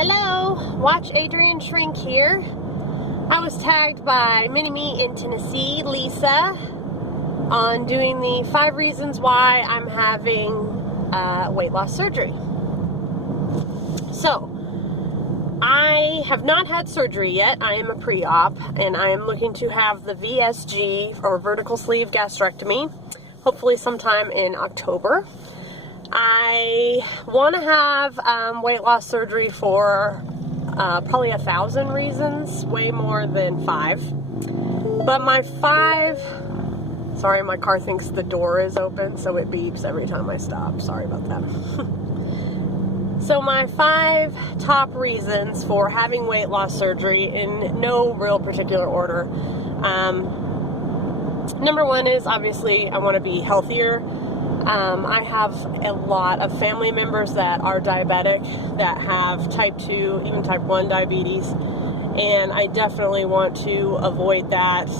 Hello, Watch Adrian Shrink here. I was tagged by Mini-Me in Tennessee, Lisa, on doing the 5 reasons why I'm having weight loss surgery. So, I have not had surgery yet. I am a pre-op, and I am looking to have the VSG, or vertical sleeve gastrectomy, hopefully sometime in October. I want to have weight loss surgery for probably 1,000 reasons, way more than 5. But my 5, sorry, my car thinks the door is open, so it beeps every time I stop. Sorry about that. So my 5 top reasons for having weight loss surgery, in no real particular order. Number 1 is obviously I want to be healthier. I have a lot of family members that are diabetic, that have type 2, even type 1 diabetes, and I definitely want to avoid that.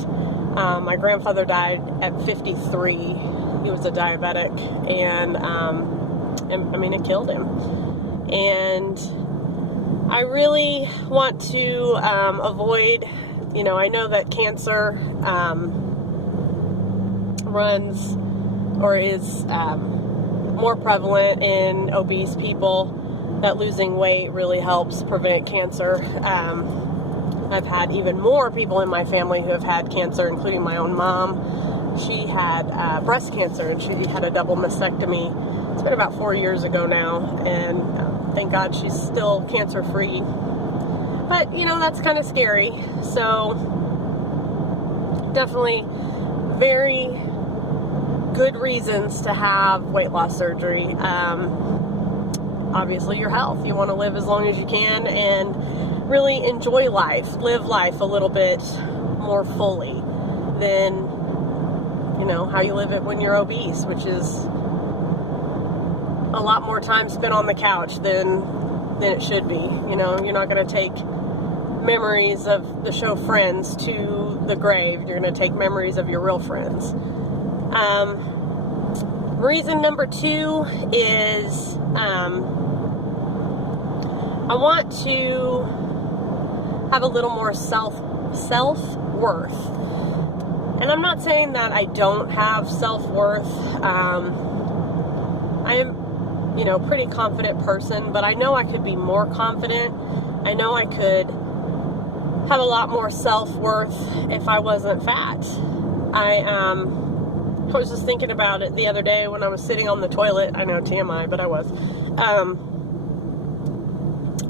My grandfather died at 53. He was a diabetic, and I mean, it killed him. And I really want to avoid, I know that cancer runs or is more prevalent in obese people, that losing weight really helps prevent cancer. I've had even more people in my family who have had cancer, including my own mom. She had breast cancer, and she had a double mastectomy. It's been about 4 years ago now, and thank God she's still cancer-free. But, that's kind of scary. So, definitely very good reasons to have weight loss surgery. Obviously your health. You want to live as long as you can and really enjoy life, live life a little bit more fully than, how you live it when you're obese, which is a lot more time spent on the couch than it should be. You're not going to take memories of the show Friends to the grave. You're going to take memories of your real friends. Reason number 2 is I want to have a little more self-worth. And I'm not saying that I don't have self-worth. I am, pretty confident person, but I know I could be more confident. I know I could have a lot more self-worth if I wasn't fat. I was just thinking about it the other day when I was sitting on the toilet. I know, TMI, but I was.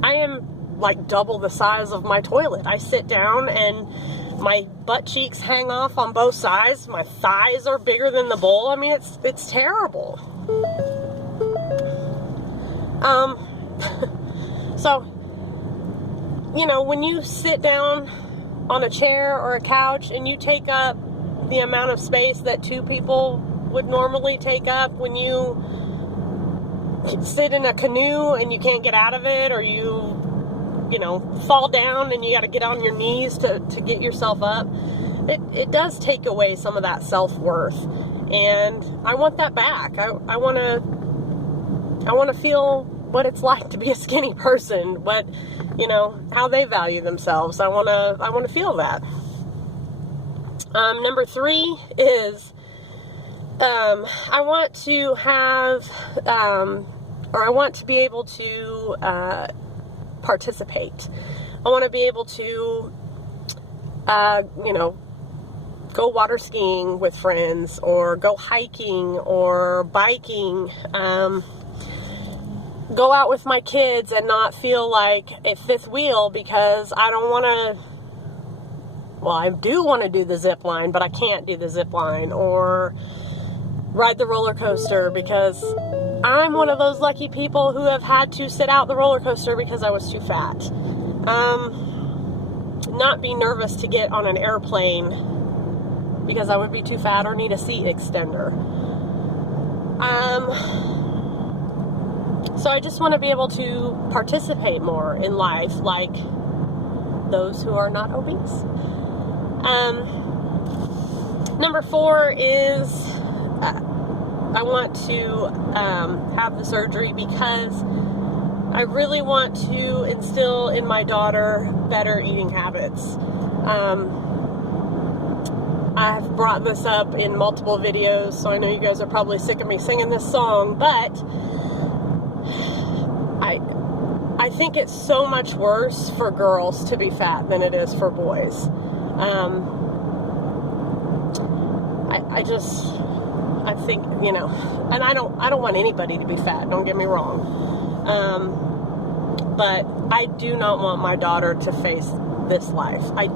I am like double the size of my toilet. I sit down and my butt cheeks hang off on both sides. My thighs are bigger than the bowl. I mean, it's terrible. So, when you sit down on a chair or a couch and you take up the amount of space that 2 people would normally take up, when you sit in a canoe and you can't get out of it, or you fall down and you got to get on your knees to get yourself up, it does take away some of that self-worth, and I want that back. I want to feel what it's like to be a skinny person, how they value themselves. I want to feel that. Number 3 is I want to have, or I want to be able to participate. I want to be able to, go water skiing with friends, or go hiking or biking, go out with my kids and not feel like a 5th wheel because I don't want to. Well, I do want to do the zip line, but I can't do the zip line, or ride the roller coaster because I'm one of those lucky people who have had to sit out the roller coaster because I was too fat. Not be nervous to get on an airplane because I would be too fat or need a seat extender. So I just want to be able to participate more in life like those who are not obese. Number 4 is I want to have the surgery because I really want to instill in my daughter better eating habits. I've brought this up in multiple videos, so I know you guys are probably sick of me singing this song, but I think it's so much worse for girls to be fat than it is for boys. I think, you know, and I don't want anybody to be fat, don't get me wrong. But I do not want my daughter to face this life. I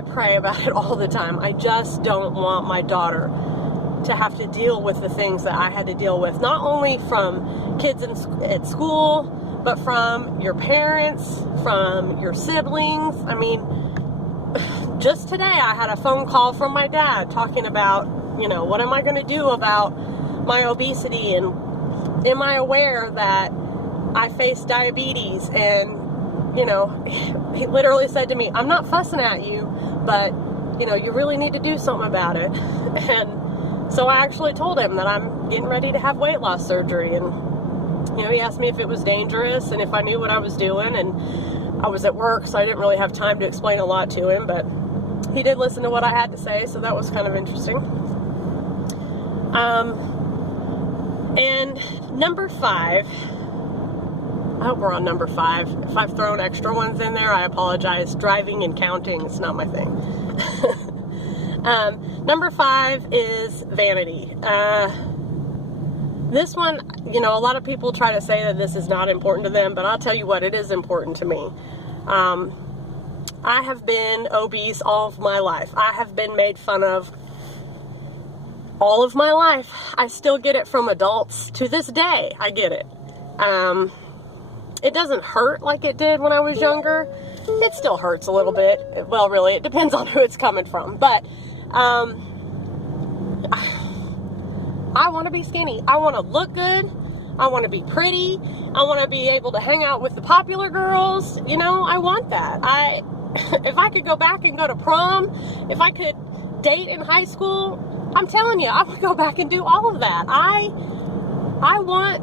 pray about it all the time. I just don't want my daughter to have to deal with the things that I had to deal with, not only from kids at school, but from your parents, from your siblings. I mean, just today I had a phone call from my dad talking about, you know, what am I going to do about my obesity, and am I aware that I face diabetes? And, you know, he literally said to me, I'm not fussing at you, but, you know, you really need to do something about it. And so I actually told him that I'm getting ready to have weight loss surgery. And, you know, he asked me if it was dangerous and if I knew what I was doing. And I was at work, so I didn't really have time to explain a lot to him, but he did listen to what I had to say, so that was kind of interesting. And number 5, I hope we're on number 5. If I've thrown extra ones in there, I apologize. Driving and counting is not my thing. Number 5 is vanity. This one, you know, a lot of people try to say that this is not important to them, but I'll tell you what, it is important to me. I have been obese all of my life. I have been made fun of all of my life. I still get it from adults. To this day, I get it. It doesn't hurt like it did when I was younger. It still hurts a little bit. Well, really, it depends on who it's coming from. But I want to be skinny. I want to look good. I want to be pretty. I want to be able to hang out with the popular girls. You know, I want that. If I could go back and go to prom, if I could date in high school, I'm telling you, I would go back and do all of that. I want,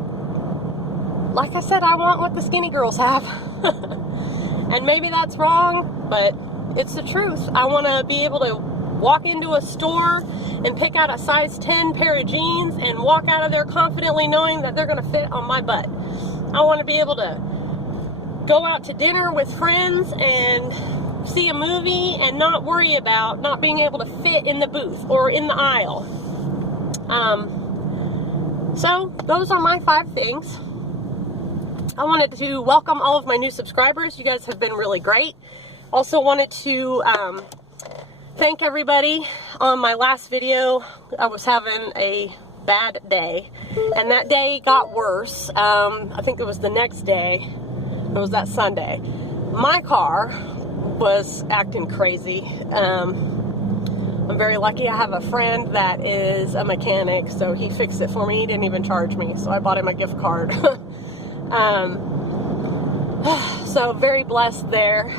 like I said, I want what the skinny girls have. And maybe that's wrong, but it's the truth. I want to be able to walk into a store and pick out a size 10 pair of jeans and walk out of there confidently knowing that they're going to fit on my butt. I want to be able to go out to dinner with friends and see a movie and not worry about not being able to fit in the booth or in the aisle. So those are my 5 things. I wanted to welcome all of my new subscribers. You guys have been really great. Also wanted to thank everybody. On my last video, I was having a bad day, and that day got worse. I think it was the next day. It was that Sunday. My car was acting crazy. I'm very lucky. I have a friend that is a mechanic, so he fixed it for me. He didn't even charge me, so I bought him a gift card. So very blessed there.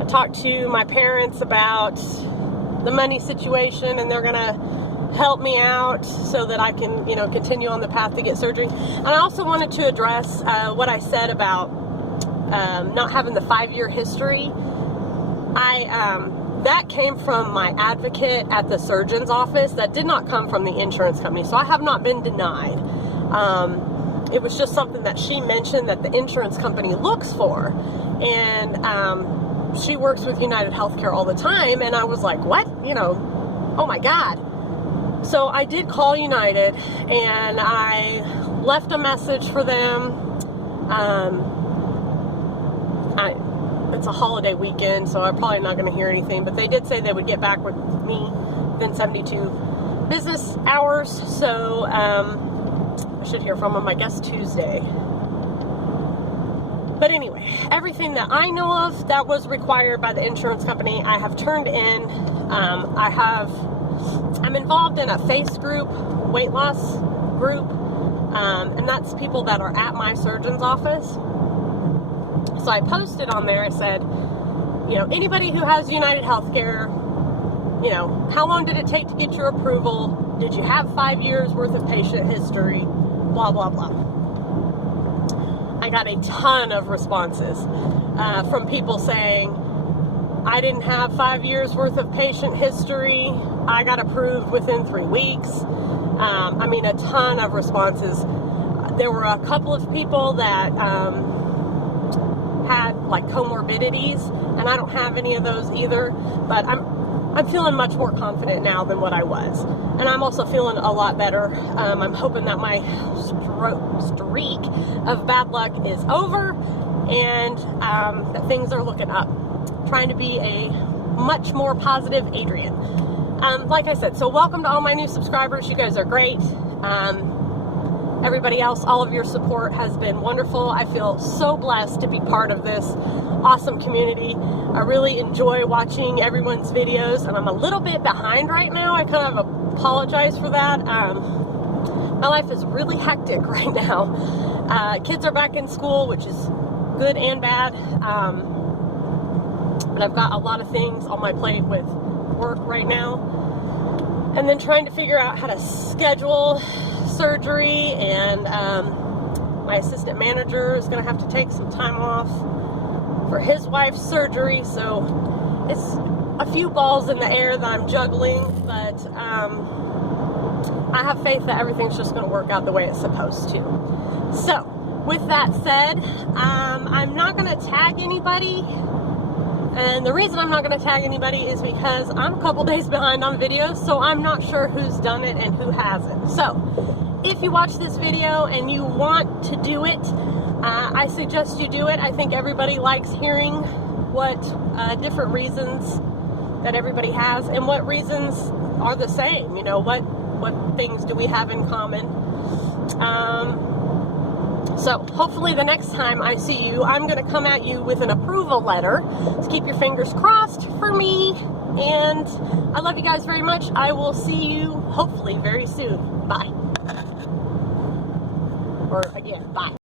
I talked to my parents about the money situation, and they're gonna help me out so that I can, you know, continue on the path to get surgery. And I also wanted to address what I said about not having the 5-year history. That came from my advocate at the surgeon's office. That did not come from the insurance company, so I have not been denied. It was just something that she mentioned that the insurance company looks for, and she works with United Healthcare all the time, and I was like, what? You know, oh my God. So I did call United, and I left a message for them. It's a holiday weekend, so I'm probably not going to hear anything, but they did say they would get back with me within 72 business hours, so I should hear from them, I guess, Tuesday. But anyway, everything that I know of that was required by the insurance company, I have turned in. I'm involved in a face group, weight loss group, and that's people that are at my surgeon's office. So I posted on there, I said, you know, anybody who has United Healthcare, you know, how long did it take to get your approval? Did you have 5 years worth of patient history? blah, blah, blah. I got a ton of responses from people saying, I didn't have 5 years worth of patient history. I got approved within 3 weeks. I mean, a ton of responses. There were a couple of people that had like comorbidities, and I don't have any of those either, but I'm feeling much more confident now than what I was. And I'm also feeling a lot better. I'm hoping that my streak of bad luck is over, and that things are looking up. Trying to be a much more positive Adrian. Like I said, so welcome to all my new subscribers. You guys are great. Everybody else, all of your support has been wonderful. I feel so blessed to be part of this awesome community. I really enjoy watching everyone's videos, and I'm a little bit behind right now. I kind of apologize for that. My life is really hectic right now. Kids are back in school, which is good and bad. But I've got a lot of things on my plate with work right now. And then trying to figure out how to schedule surgery, and my assistant manager is going to have to take some time off for his wife's surgery, so it's a few balls in the air that I'm juggling, but I have faith that everything's just going to work out the way it's supposed to. So with that said, I'm not going to tag anybody, and the reason I'm not going to tag anybody is because I'm a couple days behind on videos, so I'm not sure who's done it and who hasn't. So if you watch this video and you want to do it, I suggest you do it. I think everybody likes hearing what different reasons that everybody has, and what reasons are the same. You know, what things do we have in common? So hopefully the next time I see you, I'm going to come at you with an approval letter. So keep your fingers crossed for me. And I love you guys very much. I will see you hopefully very soon. Bye. Or again, bye.